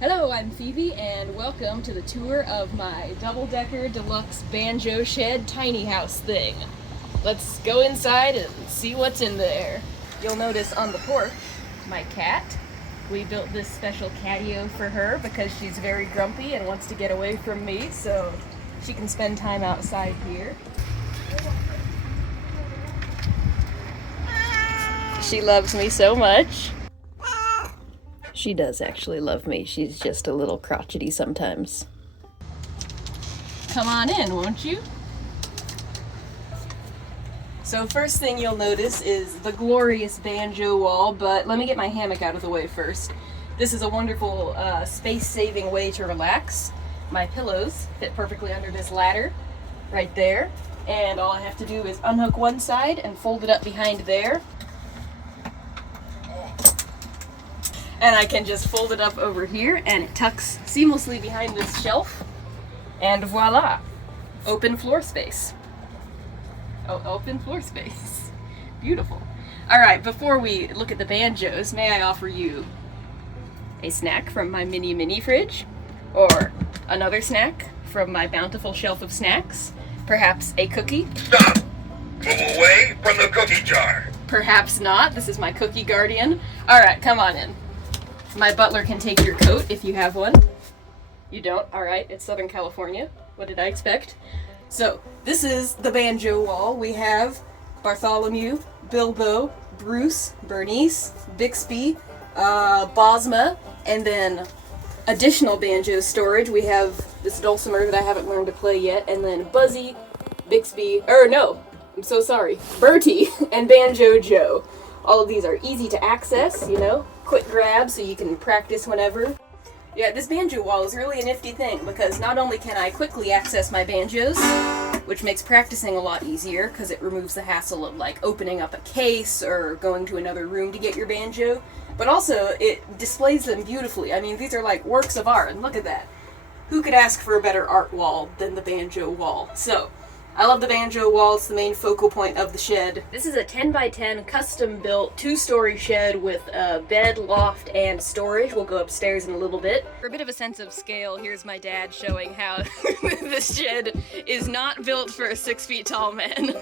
Hello, I'm Phoebe, and welcome to the tour of my double-decker deluxe Banjo shed tiny house thing. Let's go inside and see what's in there. You'll notice on the porch, my cat. We built this special catio for her because she's very grumpy and wants to get away from me, so she can spend time outside here. She loves me so much. She does actually love me. She's just a little crotchety sometimes. Come on in, won't you? So first thing you'll notice is the glorious banjo wall, but let me get my hammock out of the way first. This is a wonderful space-saving way to relax. My pillows fit perfectly under this ladder right there, and all I have to do is unhook one side and fold it up behind there. And I can just fold it up over here and it tucks seamlessly behind this shelf. And voila, open floor space. Oh, open floor space. Beautiful. All right, before we look at the banjos, may I offer you a snack from my mini fridge? Or another snack from my bountiful shelf of snacks? Perhaps a cookie? Stop! Move away from the cookie jar. Perhaps not. This is my cookie guardian. All right, come on in. My butler can take your coat if you have one. You don't? Alright, it's Southern California. What did I expect? So, this is the banjo wall. We have Bartholomew, Bilbo, Bruce, Bernice, Bixby, Bosma, and then additional banjo storage. We have this dulcimer that I haven't learned to play yet, and then Buzzy, Bixby, I'm so sorry, Bertie, and Banjo Joe. All of these are easy to access, you know, quick grab so you can practice whenever. Yeah, this banjo wall is really a nifty thing because not only can I quickly access my banjos, which makes practicing a lot easier because it removes the hassle of like opening up a case or going to another room to get your banjo, but also it displays them beautifully. I mean, these are like works of art, and look at that. Who could ask for a better art wall than the banjo wall? So, I love the banjo wall. It's the main focal point of the shed. This is a 10 by 10 custom-built 2-story shed with a bed, loft, and storage. We'll go upstairs in a little bit. For a bit of a sense of scale, here's my dad showing how this shed is not built for a 6-feet-tall man.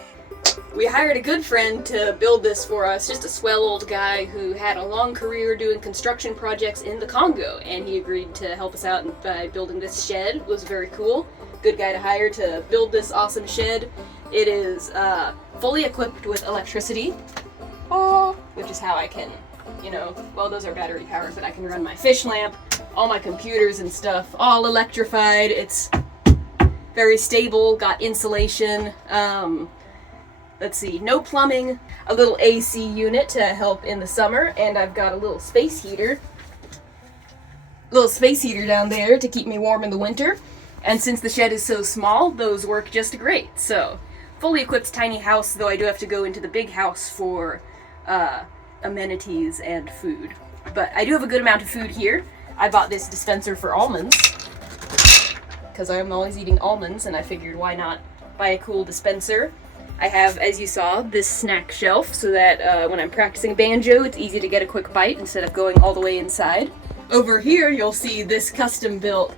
We hired a good friend to build this for us, just a swell old guy who had a long career doing construction projects in the Congo, and he agreed to help us out by building this shed. It was very cool. Good guy to hire to build this awesome shed. It is fully equipped with electricity, which is how I can, well, those are battery powered, but I can run my fish lamp, all my computers and stuff, all electrified. It's very stable, got insulation, let's see, no plumbing, a little AC unit to help in the summer, and I've got a little space heater down there to keep me warm in the winter. And since the shed is so small, those work just great. So, fully equipped tiny house, though I do have to go into the big house for amenities and food. But I do have a good amount of food here. I bought this dispenser for almonds, because I'm always eating almonds, and I figured why not buy a cool dispenser. I have, as you saw, this snack shelf, so that when I'm practicing banjo, it's easy to get a quick bite instead of going all the way inside. Over here, you'll see this custom-built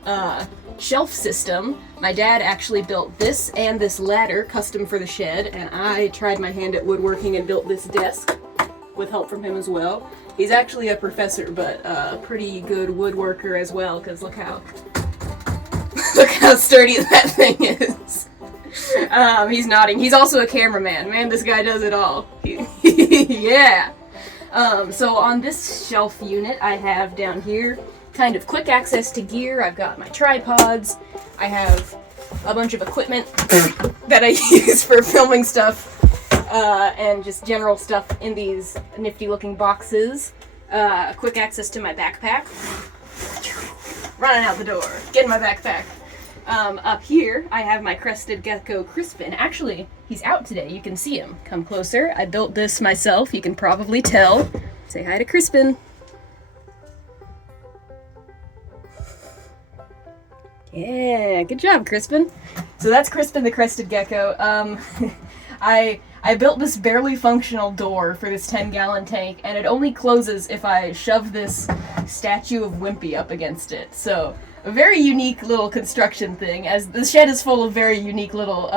shelf system. My dad actually built this and this ladder custom for the shed, and I tried my hand at woodworking and built this desk with help from him as well. He's actually a professor, but a pretty good woodworker as well, because look how sturdy that thing is. He's nodding. He's also a cameraman. Man, this guy does it all. Yeah. So on this shelf unit I have down here kind of quick access to gear. I've got my tripods. I have a bunch of equipment that I use for filming stuff, and just general stuff in these nifty looking boxes. Quick access to my backpack. Running out the door. Get in my backpack. Up here, I have my crested gecko Crispin. Actually, he's out today. You can see him. Come closer. I built this myself. You can probably tell. Say hi to Crispin. Yeah, good job, Crispin. So that's Crispin the crested gecko. I built this barely functional door for this 10-gallon tank, and it only closes if I shove this statue of Wimpy up against it. So, a very unique little construction thing, as the shed is full of very unique little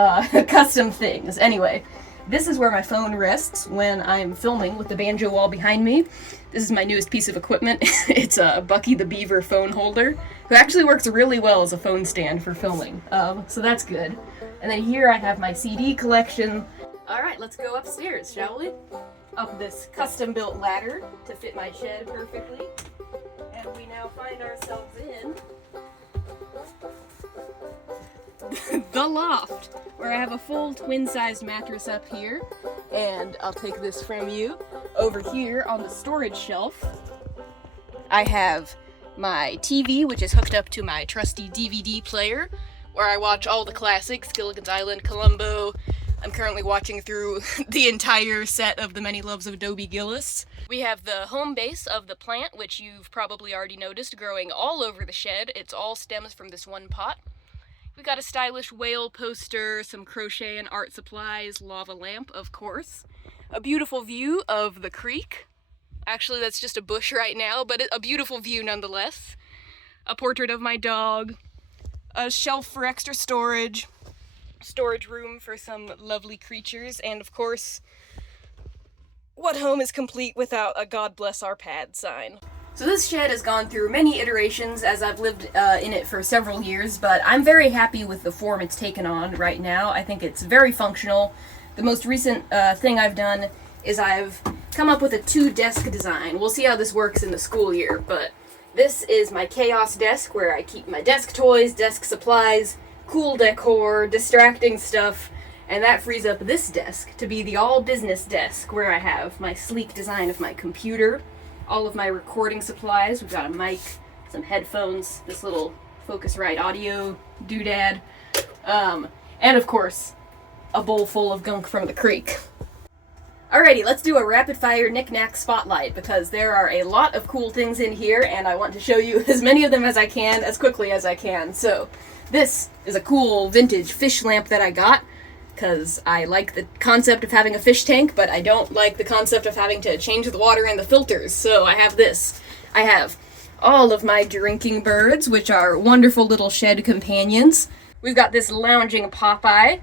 custom things. Anyway, this is where my phone rests when I'm filming with the Banjo wall behind me. This is my newest piece of equipment. It's a Bucky the Beaver phone holder, who actually works really well as a phone stand for filming. So that's good. And then here I have my CD collection. Alright, let's go upstairs, shall we? Up this custom-built ladder to fit my shed perfectly. And we now find ourselves in the loft, where I have a full twin-sized mattress up here. And I'll take this from you. Over here on the storage shelf, I have my TV, which is hooked up to my trusty DVD player, where I watch all the classics, Gilligan's Island, Columbo. I'm currently watching through the entire set of The Many Loves of Dobie Gillis. We have the home base of the plant, which you've probably already noticed, growing all over the shed. It's all stems from this one pot. We've got a stylish whale poster, some crochet and art supplies, lava lamp, of course. A beautiful view of the creek. Actually, that's just a bush right now, but a beautiful view nonetheless. A portrait of my dog. A shelf for extra storage. Storage room for some lovely creatures, and of course, what home is complete without a God bless our pad sign? So this shed has gone through many iterations as I've lived in it for several years, but I'm very happy with the form it's taken on right now. I think it's very functional. The most recent thing I've done is I've come up with a 2-desk design. We'll see how this works in the school year, but this is my chaos desk where I keep my desk toys, desk supplies, cool decor, distracting stuff, and that frees up this desk to be the all-business desk where I have my sleek design of my computer, all of my recording supplies. We've got a mic, some headphones, this little Focusrite audio doodad, and of course, a bowl full of gunk from the creek. Alrighty, let's do a rapid-fire knick-knack spotlight, because there are a lot of cool things in here, and I want to show you as many of them as I can, as quickly as I can. So, this is a cool vintage fish lamp that I got, because I like the concept of having a fish tank, but I don't like the concept of having to change the water in the filters, so I have this. I have all of my drinking birds, which are wonderful little shed companions. We've got this lounging Popeye.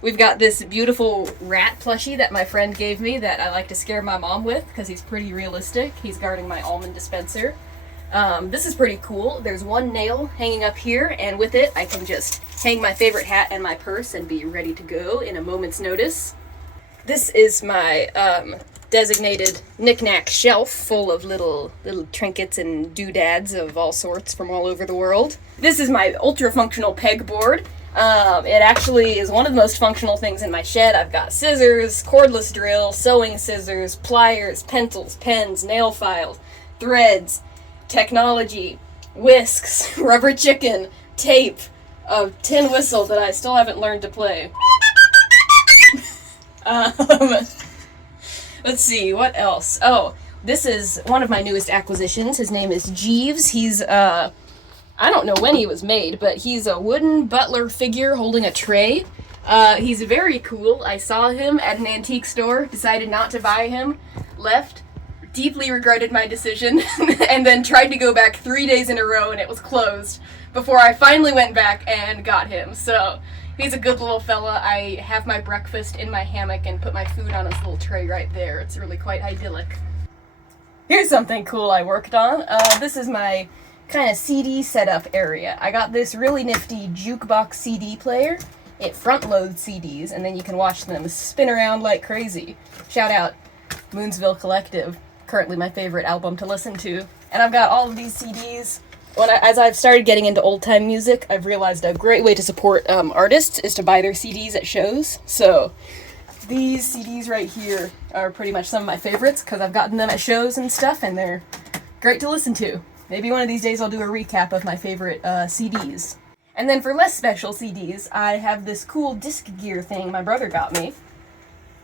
We've got this beautiful rat plushie that my friend gave me that I like to scare my mom with, because he's pretty realistic. He's guarding my almond dispenser. This is pretty cool. There's one nail hanging up here, and with it I can just hang my favorite hat and my purse and be ready to go in a moment's notice. This is my designated knick-knack shelf full of little trinkets and doodads of all sorts from all over the world. This is my ultra-functional pegboard. It actually is one of the most functional things in my shed. I've got scissors, cordless drill, sewing scissors, pliers, pencils, pens, nail files, threads, technology, whisks, rubber chicken, tape, a tin whistle that I still haven't learned to play. Let's see, what else? Oh, this is one of my newest acquisitions. His name is Jeeves. He's, I don't know when he was made, but he's a wooden butler figure holding a tray. He's very cool. I saw him at an antique store, decided not to buy him, left, deeply regretted my decision, and then tried to go back 3 days in a row and it was closed before I finally went back and got him. So he's a good little fella. I have my breakfast in my hammock and put my food on his little tray right there. It's really quite idyllic. Here's something cool I worked on. This is my kind of CD setup area. I got this really nifty jukebox CD player. It front loads CDs and then you can watch them spin around like crazy. Shout out Moonsville Collective, currently my favorite album to listen to. And I've got all of these CDs. As I've started getting into old-time music, I've realized a great way to support artists is to buy their CDs at shows. So these CDs right here are pretty much some of my favorites because I've gotten them at shows and stuff, and they're great to listen to. Maybe one of these days I'll do a recap of my favorite CDs. And then for less special CDs, I have this cool disc gear thing my brother got me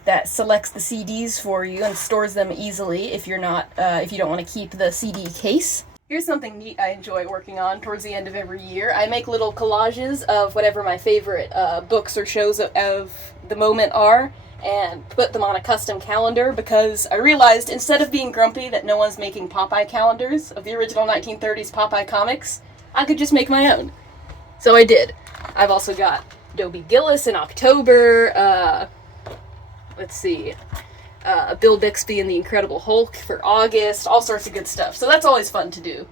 that selects the CDs for you and stores them easily if you're not, if you don't want to keep the CD case. Here's something neat I enjoy working on towards the end of every year. I make little collages of whatever my favorite books or shows of the moment are, and put them on a custom calendar because I realized instead of being grumpy that no one's making Popeye calendars of the original 1930s Popeye comics, I could just make my own. So I did. I've also got Dobie Gillis in October, let's see, Bill Bixby and the Incredible Hulk for August, all sorts of good stuff. So that's always fun to do.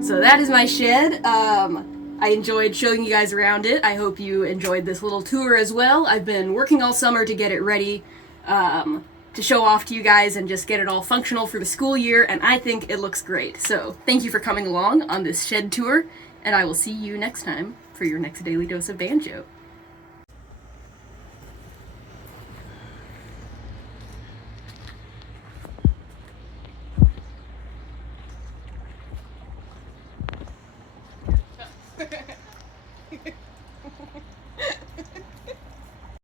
So that is my shed. I enjoyed showing you guys around it. I hope you enjoyed this little tour as well. I've been working all summer to get it ready to show off to you guys and just get it all functional for the school year, and I think it looks great. So thank you for coming along on this shed tour, and I will see you next time for your next daily dose of Banjo.